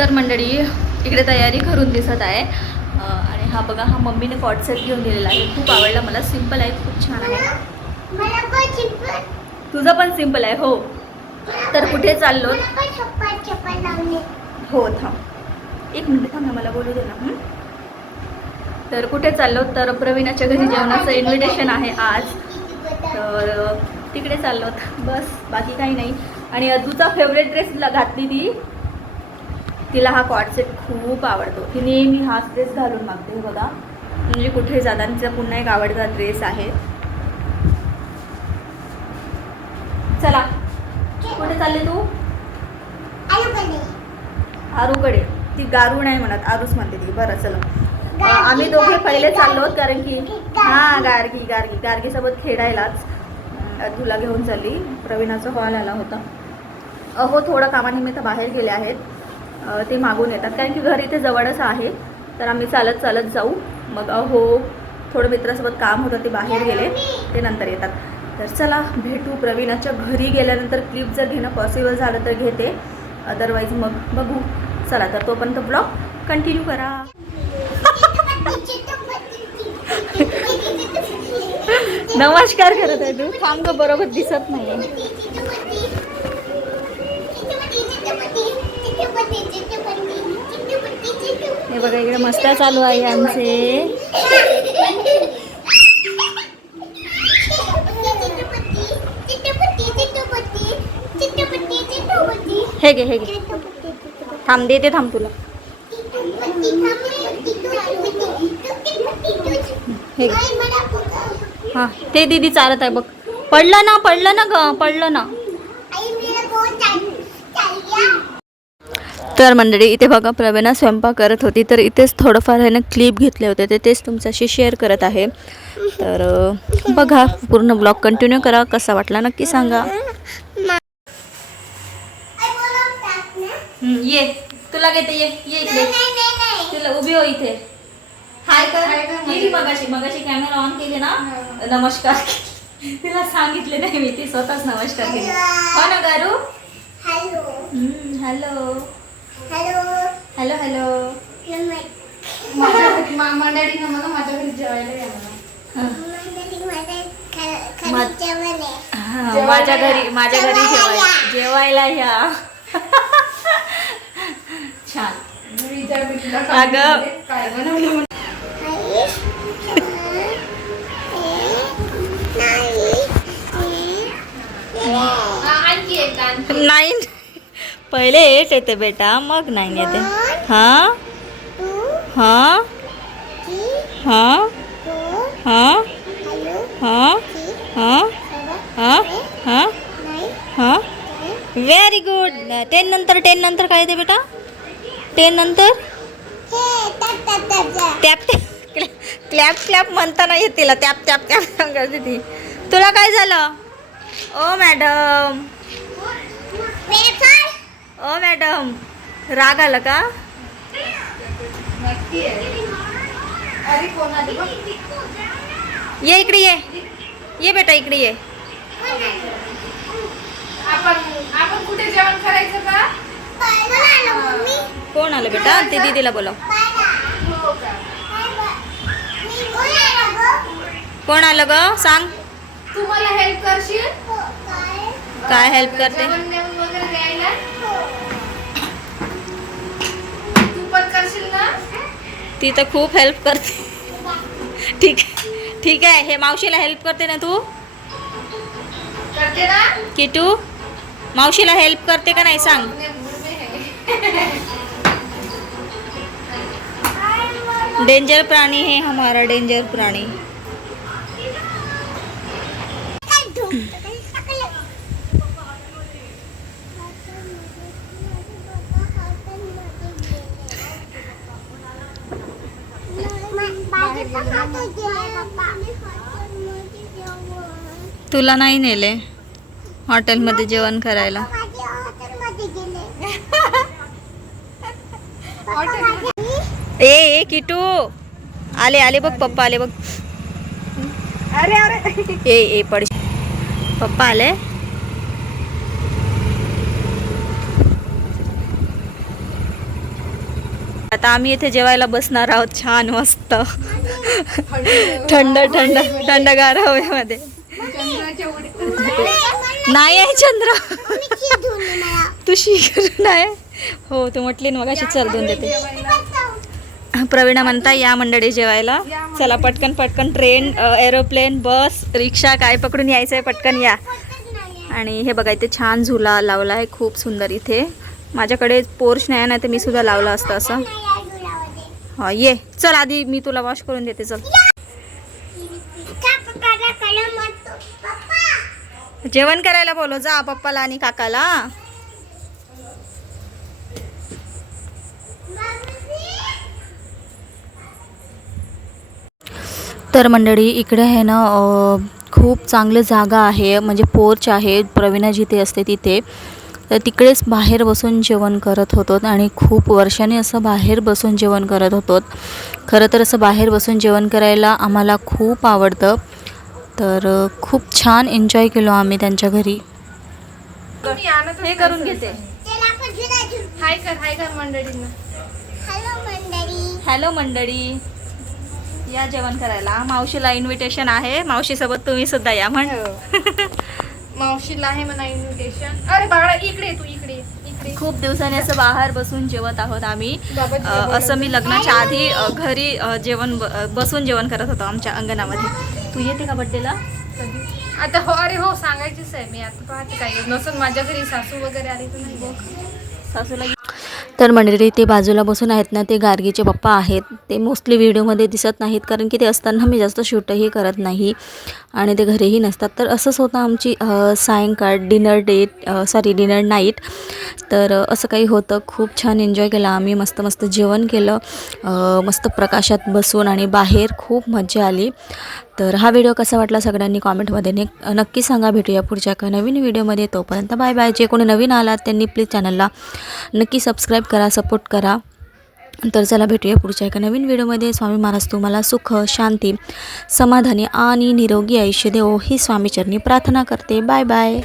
तर मंडळी इकडे तयारी करून दिसत आहे आणि हा बघा, हा मम्मीने कॉट सेट घेऊन दिलेला आहे. खूप आवडला मला. सिम्पल आहे, खूप छान आहे. तुझं पण सिम्पल आहे हो. तर कुठे चाललो? हो थांब एक मिनिट, थांब ना, मला बोलू दे ना. तर कुठे चाललो? तर प्रवीणाच्या घरी जेवणाचं इन्व्हिटेशन आहे आज, तर तिकडे चाललो बस, बाकी काही नाही. आणि अदूचा फेवरेट ड्रेस घातली ती, तिला हा कॉट सेट खूप आवडतो. ती नेहमी हाच ड्रेस घालून मागते. हे बघा, म्हणजे कुठे जाताना तिचा पुन्हा एक आवडता ड्रेस आहे. चला, कुठे चालले तू? आरूकडे. ती गारू नाही म्हणत, आरूच म्हणते ती. बरं चला, आम्ही दोघे पहिले चाललो कारण की हां गार्गी सोबत खेळायलाच तुला घेऊन चालली. प्रवीणाचा कॉल आला होता. अहो थोडं कामानिमित्त बाहेर गेले आहेत, ते मागून येतात कारण की घर इथे जवळच आहे. तर आम्ही चालत चालत जाऊ. मग अहो थोडं मित्रासोबत काम होतं, ते बाहेर गेले, ते नंतर येतात. तर चला भेटू. प्रवीणाच्या घरी गेल्यानंतर क्लिप जर घेणं पॉसिबल झालं तर घेते, अदरवाईज मग बघू. चला तर तोपर्यंत ब्लॉग कंटिन्यू करा. नमस्कार करत आहे तू? थांब ग, बरोबर दिसत नाही. हे बघा, इकडे मस्त चालू आहे आमचे. हे घे हे घे, थांब देते, थांब तुला. हे हां, ते दीदी चालत आहे बघ. पडलं ना ग, पडलं ना. तर मंडळी इथे बघा, प्रवीणा स्वयंपाक करत होती, तर इथेच थोडंफार ह्यानं क्लिप घेतले होते, ते तेच तुमच्याशी शेअर करत आहे. तर बघा, पूर्ण ब्लॉग कंटिन्यू करा. कसा वाटला नक्की सांगा. ये तुला घेते, ये इकडे, तुला उभी हो इथे. हाय कर. मगाशी कॅमेरा ऑन केले ना, नमस्कार तिला सांगितले नाही मी, ती स्वतःच नमस्कार केली. हो ना गारू? Hello hello hello hello. मंडळी मला माझ्या घरी जेवायला या मला. माझ्या घरी जेवायला ह्या. छान. अगं काय बनवलं? नाही, पहिले 8 येते बेटा, मग 9 येते. हां हां हां हां हां हां हां हां हां. Very good. 10 नंतर काय येते बेटा? 10 नंतर टॅप क्लॅप म्हणता नाही येत तिला. टॅप करते ती. तुला काय झालं? ओ मॅडम राग आला का? ये इकडे, ये बेटा इकडे ये. आपण कुठे जेवण करायचं का? कोण आलं बेटा? ते दीदीला बोलाव. कोण आलं ग? सांग. तुम्हाला हेल्प करशील? काय हेल्प करते? वगैरे द्यायला तू पण करशील ना? ती तर खूप हेल्प करते. ठीक आहे. हे मावशीला हेल्प करते ना तू? करते ना? किटू मावशीला हेल्प करते का नाही सांग? डेंजर प्राणी है हमारा, डेंजर प्राणी. तुला नाही नेले हॉटेलमध्ये जेवण करायला? ए किटू, आले बघ, पप्पा आले बघ. अरे ए पड, पप्पा आले. आता आम्ही इथे जेवायला बसणार आहोत छान मस्त थंड थंड थंडगार हवेमध्ये. चंद्राच्या उडी नाही आहे चंद्र तू शिकून आहे हो तू म्हटली ना मग अशी चल देऊन देते. प्रवीणा म्हणता या मंडळी जेवायला. चला पटकन पटकन ट्रेन एरोप्लेन बस रिक्षा काय पकडून यायचं आहे पटकन या. आणि हे बघा इथे छान झुला लावला आहे खूप सुंदर. इथे माझ्याकडे पोर्च नाही ना तर मी सुद्धा लावला असतं असं. हा ये चल आधी मी तुला वॉश करून देते चल. जेवण करायला बोलव जा पप्पाला आणि काकाला. तर मंडळी इकडे आहे ना खूप चांगलं जागा आहे म्हणजे पोर्च आहे. प्रवीणा जिथे असते तिथे तर तिकडेच बाहेर बसून जेवण करत होतो आणि खूप वर्षांनी असं बाहेर बसून जेवण करत होतो. खरं तर असं बाहेर बसून जेवण करायला आम्हाला खूप आवडतं. तर खूप छान एन्जॉय केलो आम्ही त्यांच्या घरी. तुम्ही आणतच हे करून घेते. हाय कर मंडळींना. हॅलो मंडळी या जेवण करायला. मावशीला इन्व्हिटेशन आहे. मावशीसोबत तुम्ही सुद्धा या म्हण. मावशीला आहे म्हणा इन्व्हिटेशन. अरे बाळा इकडे तू इकडे. खूप दिवसांनी असं बाहेर बसून जेवत आहोत आम्ही. असं मी लग्नाच्या आधी घरी जेवण बसून जेवण करत होतो आमच्या अंगणामध्ये. तू येते का बड्डेला? आता हो अरे हो सांगायचीच आहे मी. आता पाहते काय नसून माझ्या घरी सासू वगैरे आली तर नाही बघ. सासूला तर मंडळी ते बाजूला बसून आहेत ना ते गार्गीचे पप्पा आहेत. ते मोस्टली व्हिडिओमध्ये दिसत नाहीत कारण की ते असताना मी जास्त शूटही करत नाही आणि ते घरीही नसतात. तर असंच होतं आमची सायंकाळ डिनर नाईट. तर असं काही होतं. खूप छान एन्जॉय केला आम्ही. मस्त मस्त जेवण केलं मस्त प्रकाशात बसून आणि बाहेर खूप मजा आली. तर हा व्हिडिओ कसा वाटला सगळ्यांनी कॉमेंटमध्ये नक्की सांगा. भेटूया पुढच्या एका नवीन व्हिडिओमध्ये. तोपर्यंत बाय बाय. जे कोणी नवीन आलात त्यांनी प्लीज चॅनलला नक्की सबस्क्राईब करा सपोर्ट करा. तर चला भेटूया पुढच्या एका नवीन व्हिडिओमध्ये. स्वामी महाराज तुम्हाला सुख शांती समाधानी आणि निरोगी आयुष्य देवो ही स्वामीचरणी प्रार्थना करते. Bye bye.